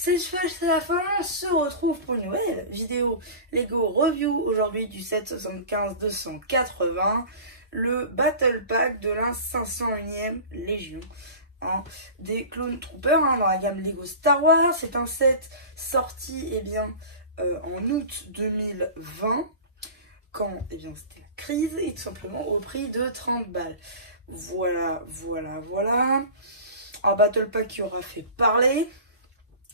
C'est la fin, on se retrouve pour une nouvelle vidéo Lego Review aujourd'hui du 775-280, le Battle Pack de la 501e Légion des Clone Troopers dans la gamme Lego Star Wars. C'est un set sorti en août 2020 quand c'était la crise et tout simplement au prix de 30 balles. Voilà. Un Battle Pack qui aura fait parler.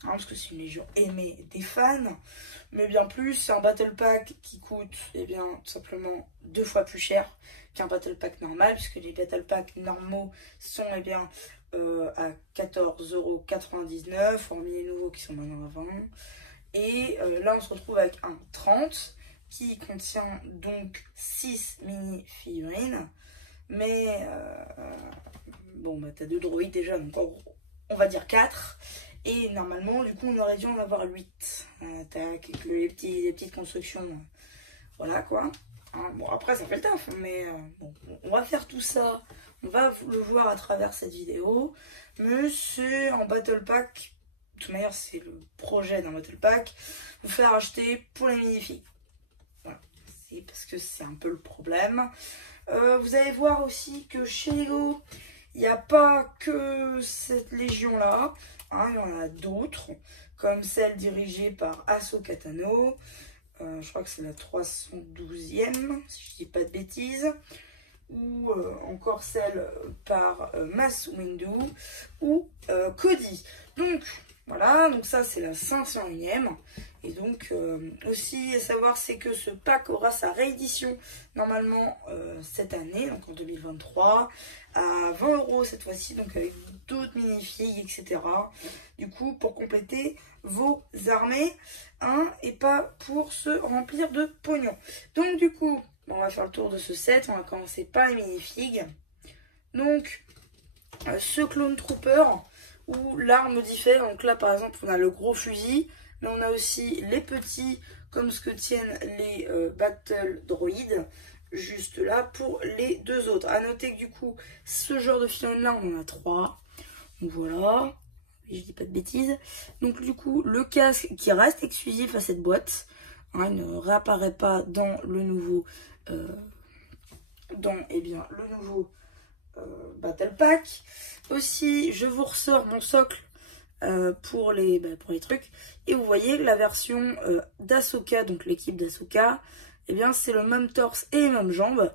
Parce que c'est une légion aimée des fans, mais bien plus, c'est un Battle Pack qui coûte tout simplement 2 fois plus cher qu'un Battle Pack normal, puisque les Battle Packs normaux sont à 14,99 €, hormis les nouveaux qui sont maintenant à 20 €. Et là on se retrouve avec un 30 qui contient donc 6 mini-figurines, mais t'as 2 droïdes déjà, donc on va dire 4. Et normalement, du coup, on aurait dû en avoir 8. Avec les petites constructions. Voilà, quoi. Bon, après, ça fait le taf. Mais on va faire tout ça. On va le voir à travers cette vidéo. Mais c'est un Battle Pack. De toute manière, c'est le projet d'un Battle Pack. Vous faire acheter pour les minifigs. Voilà. C'est parce que c'est un peu le problème. Vous allez voir aussi que chez Lego, il n'y a pas que cette légion-là. Il y en a d'autres, comme celle dirigée par Ahsoka Tano. Je crois que c'est la 312e, si je dis pas de bêtises. Ou encore celle par Mace Windu ou Cody. Donc, voilà, donc ça c'est la 501e. Et donc, aussi à savoir, c'est que ce pack aura sa réédition normalement cette année, donc en 2023, à 20 € cette fois-ci, donc avec d'autres minifigs, etc. Du coup, pour compléter vos armées, et pas pour se remplir de pognon. Donc du coup, on va faire le tour de ce set, on va commencer par les minifigs. Donc, ce Clone Trooper, où l'arme diffère, donc là par exemple on a le gros fusil, mais on a aussi les petits, comme ce que tiennent les Battle Droids, juste là pour les deux autres. A noter que du coup, ce genre de figurine là, on en a 3. Donc voilà, je dis pas de bêtises. Donc du coup, le casque qui reste exclusif à cette boîte, il ne réapparaît pas dans le nouveau, Battle Pack. Aussi, je vous ressors mon socle pour les trucs. Et vous voyez la version d'Ahsoka, donc l'équipe d'Ahsoka, c'est le même torse et les mêmes jambes,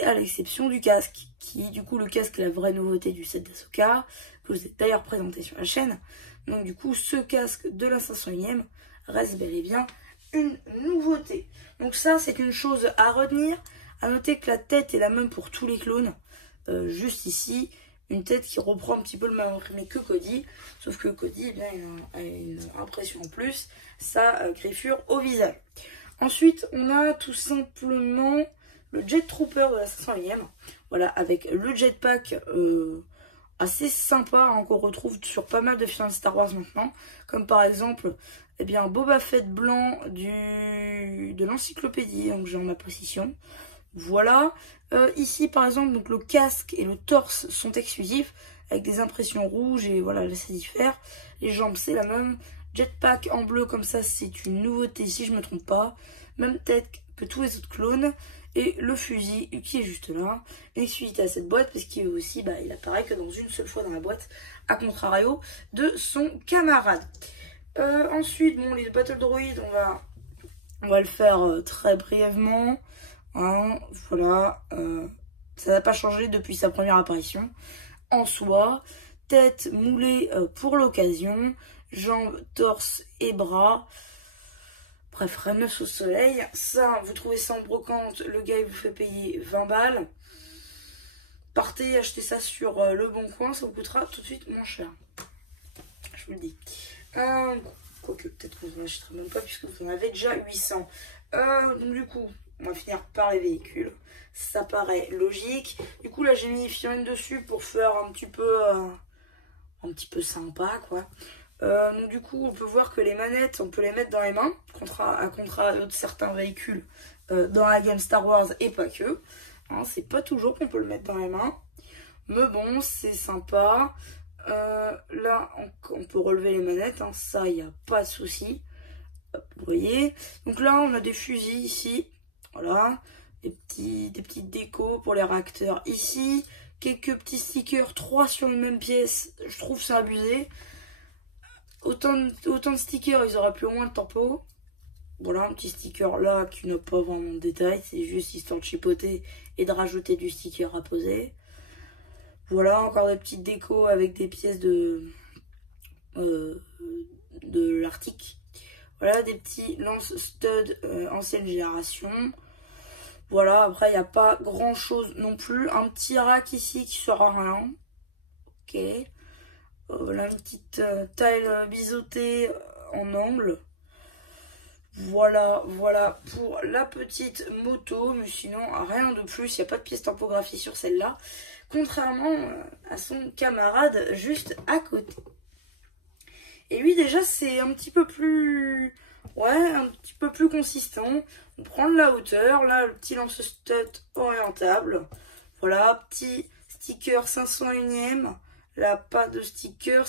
à l'exception du casque, qui du coup le casque est la vraie nouveauté du set d'Ahsoka, que je vous ai d'ailleurs présenté sur la chaîne. Donc du coup ce casque de la 501e reste bel et bien une nouveauté. Donc ça c'est une chose à retenir. À noter que la tête est la même pour tous les clones, juste ici une tête qui reprend un petit peu le même imprimé que Cody, sauf que Cody il a une impression en plus, sa griffure au visage. Ensuite, on a tout simplement le Jet Trooper de la 501e, voilà, avec le jetpack assez sympa, qu'on retrouve sur pas mal de films Star Wars maintenant, comme par exemple Boba Fett blanc de l'encyclopédie, donc j'ai en ma possession. Voilà, ici par exemple, donc le casque et le torse sont exclusifs, avec des impressions rouges, et voilà, là ça diffère. Les jambes c'est la même. Jetpack en bleu comme ça, c'est une nouveauté si je me trompe pas. Même tête que tous les autres clones. Et le fusil qui est juste là. Une exclusivité à cette boîte parce qu'il est aussi, il apparaît que dans une seule fois dans la boîte, à contrario de son camarade. Ensuite, les Battle Droids, on va le faire très brièvement. Voilà, ça n'a pas changé depuis sa première apparition. En soi, tête moulée pour l'occasion. Jambes, torse et bras. Bref, rien de neuf au soleil. Ça, vous trouvez ça en brocante, le gars il vous fait payer 20 balles. Partez, achetez ça sur le bon coin, ça vous coûtera tout de suite moins cher. Je vous le dis. Quoique, peut-être que vous n'en achèterez même pas puisque vous en avez déjà 800. Donc du coup, on va finir par les véhicules. Ça paraît logique. Du coup, là j'ai mis figurine dessus pour faire un petit peu sympa, quoi. Donc du coup, on peut voir que les manettes, on peut les mettre dans les mains, à contrario de certains véhicules dans la gamme Star Wars et pas que. C'est pas toujours qu'on peut le mettre dans les mains. Mais bon, c'est sympa. Là, on peut relever les manettes, hein, ça, il n'y a pas de souci. Vous voyez. Donc là, on a des fusils ici. Voilà. Des petites décos pour les réacteurs ici. Quelques petits stickers, 3 sur une même pièce. Je trouve ça abusé. Autant de stickers, ils auraient pu au moins le tempo. Voilà, un petit sticker là qui n'a pas vraiment de détails. C'est juste histoire de chipoter et de rajouter du sticker à poser. Voilà, encore des petites décos avec des pièces de l'Arctique. Voilà, des petits lance-studs ancienne génération. Voilà, après, il n'y a pas grand-chose non plus. Un petit rack ici qui sert à rien. Ok. Voilà, une petite taille biseautée en angle. Voilà pour la petite moto. Mais sinon, rien de plus. Il n'y a pas de pièce typographie sur celle-là. Contrairement à son camarade juste à côté. Et lui, déjà, c'est un petit peu plus... Ouais, un petit peu plus consistant. On prend de la hauteur. Là, le petit lance-stud orientable. Voilà, petit sticker 501ème. Là, pas de sticker.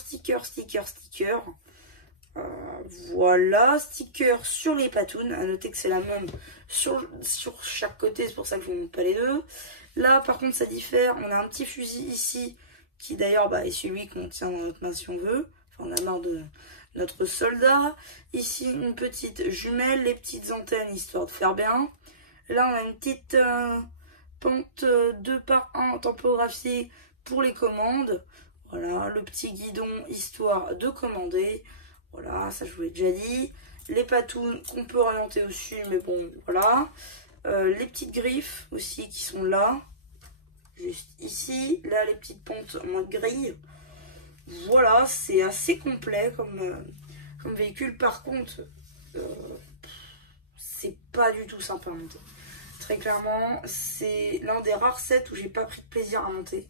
Voilà, sticker sur les patounes. À noter que c'est la même sur chaque côté. C'est pour ça que je ne vous montre pas les deux. Là, par contre, ça diffère. On a un petit fusil ici. Qui d'ailleurs est celui qu'on tient dans notre main si on veut. Enfin, on a marre de notre soldat. Ici, une petite jumelle, les petites antennes, histoire de faire bien. Là, on a une petite pente 2x1 tempographiée pour les commandes. Voilà, le petit guidon, histoire de commander. Voilà, ça je vous l'ai déjà dit. Les patounes qu'on peut orienter au-dessus, mais bon, voilà. Les petites griffes aussi qui sont là. Juste ici. Là, les petites pontes en mode grille. Voilà, c'est assez complet comme véhicule. Par contre, c'est pas du tout sympa à monter. Très clairement, c'est l'un des rares sets où j'ai pas pris de plaisir à monter.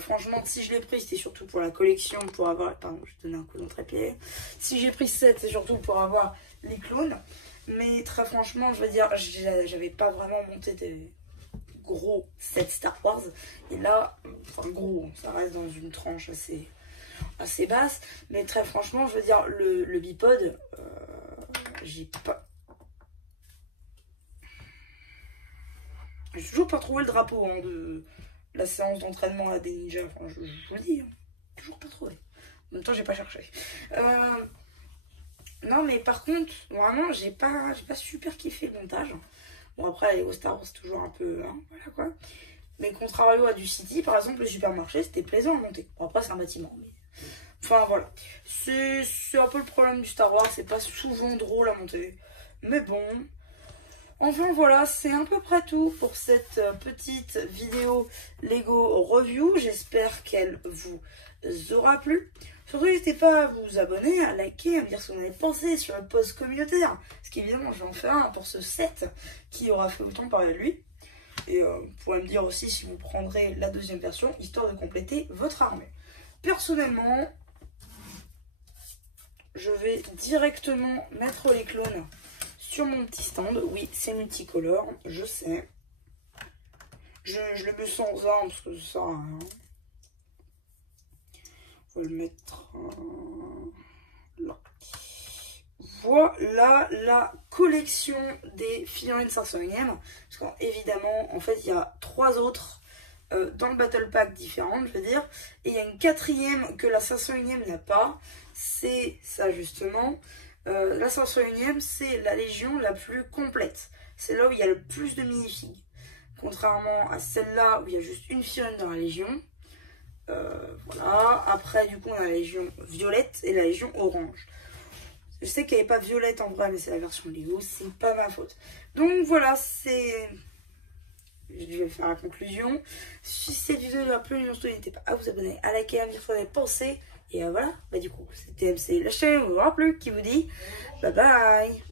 Franchement, si je l'ai pris, c'était surtout pour la collection, pour avoir... Pardon, je vais donner un coup dans le trépied. Si j'ai pris ce set, c'est surtout pour avoir les clones. Mais très franchement, je veux dire, j'avais pas vraiment monté des gros sets Star Wars. Et là, enfin gros, ça reste dans une tranche assez basse. Mais très franchement, je veux dire, le bipod, j'ai toujours pas trouvé le drapeau de la séance d'entraînement à des ninjas. Enfin, je vous le dis, hein, toujours pas trouvé. En même temps, j'ai pas cherché. Non, mais par contre, vraiment, j'ai pas super kiffé le montage. Bon, après, les Star Wars, c'est toujours un peu... Hein, voilà, quoi. Mais contrario à du City, par exemple, le supermarché, c'était plaisant à monter. Bon, après, c'est un bâtiment, mais... Enfin, voilà. C'est un peu le problème du Star Wars. C'est pas souvent drôle à monter. Mais bon... Enfin voilà, c'est à peu près tout pour cette petite vidéo Lego Review. J'espère qu'elle vous aura plu. Surtout n'hésitez pas à vous abonner, à liker, à me dire ce que vous en avez pensé sur le post communautaire. Parce qu'évidemment je vais en faire un pour ce set qui aura fait autant parler de lui. Et vous pourrez me dire aussi si vous prendrez la deuxième version, histoire de compléter votre armée. Personnellement, je vais directement mettre les clones sur mon petit stand. Oui, c'est multicolore, je sais. Je le mets sans arme parce que ça sert à rien. On va le mettre là. Voilà la collection des figurines 501ème. Parce qu'évidemment, en fait, il y a 3 autres dans le Battle Pack différentes, je veux dire. Et il y a une 4e que la 501ème n'a pas. C'est ça justement. La 501ème, c'est la légion la plus complète. C'est là où il y a le plus de minifigs. Contrairement à celle-là où il y a juste une figurine dans la légion. Voilà. Après, du coup, on a la légion violette et la légion orange. Je sais qu'il n'y avait pas violette en vrai, mais c'est la version Lego. C'est pas ma faute. Donc voilà, c'est... Je vais faire la conclusion. Si cette vidéo vous a plu, n'hésitez pas à vous abonner, à liker, à me dire ce que vous en avez pensé. Et voilà, du coup, c'était MC, la chaîne, vous aura plu, qui vous dit bye bye.